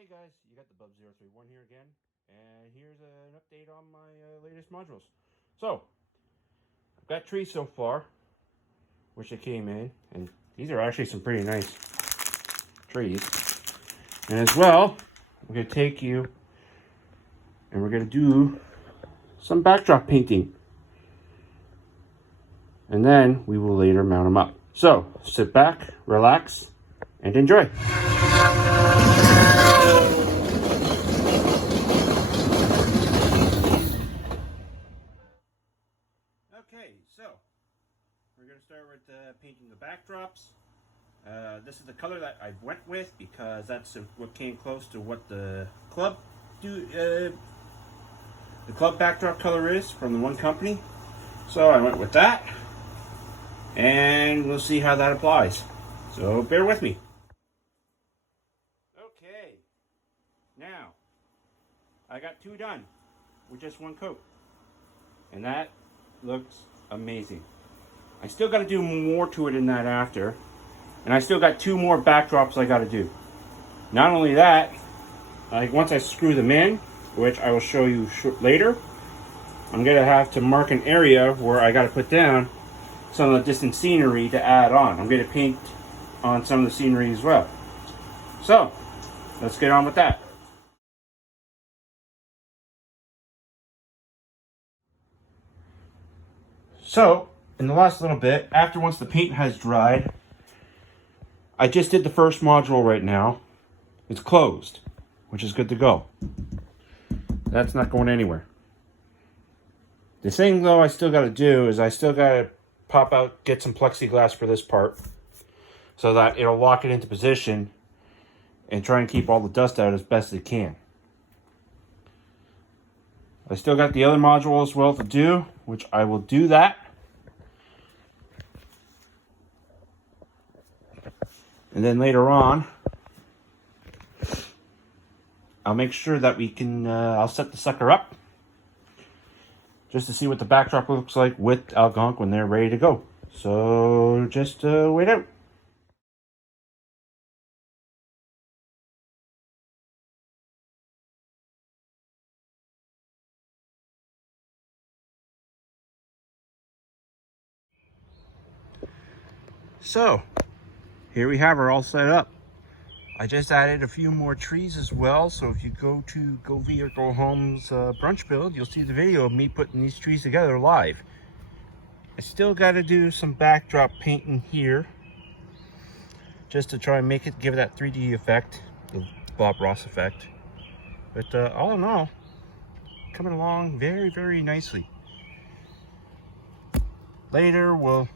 Hey guys, you got the Bub031 here again, and here's an update on my latest modules. So, I've got trees so far, which they came in, and these are actually some pretty nice trees. And as well, we're going to take you, and we're going to do some backdrop painting. And then we will later mount them up. So, sit back, relax, and enjoy. Okay, so we're going to start with painting the backdrops. This is the color that I went with because that's what came close to what the club backdrop color is from the one company. So I went with that, and we'll see how that applies. So bear with me. Okay, now I got two done with just one coat, and that looks amazing. I still got to do more to it in that after, and I still got two more backdrops I got to do. Not only that, once I screw them in, which I will show you later, I'm going to have to mark an area where I got to put down some of the distant scenery to add on. I'm going to paint on some of the scenery as well. So, let's get on with that. So, in the last little bit, once the paint has dried, I just did the first module right now. It's closed, which is good to go. That's not going anywhere. The thing though I still got to do is I still got to get some plexiglass for this part so that it'll lock it into position and try and keep all the dust out as best it can. I still got the other module as well to do, which I will do that. And then later on, I'll make sure that we can, I'll set the sucker up just to see what the backdrop looks like with Algonquin when they're ready to go. So just wait out. So, here we have her all set up. I just added a few more trees as well, so if you go to Go Via Go Home's brunch build, you'll see the video of me putting these trees together live. I still got to do some backdrop painting here, just to try and give it that 3D effect, the Bob Ross effect. But all in all, coming along very, very nicely. Later, we'll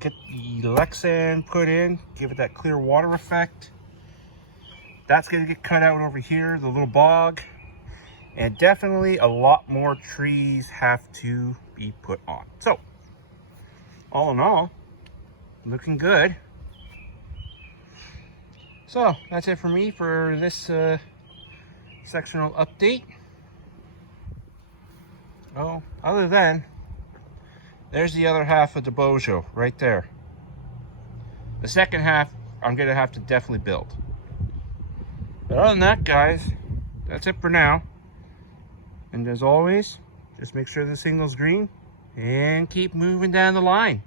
get the Lexan put in, give it that clear water effect. That's going to get cut out over here, the little bog. And definitely a lot more trees have to be put on. So, all in all, looking good. So, that's it for me for this sectional update. Oh, other than, there's the other half of the Bojo right there. The second half, I'm going to have to definitely build. But other than that, guys, that's it for now. And as always, just make sure the signal's green and keep moving down the line.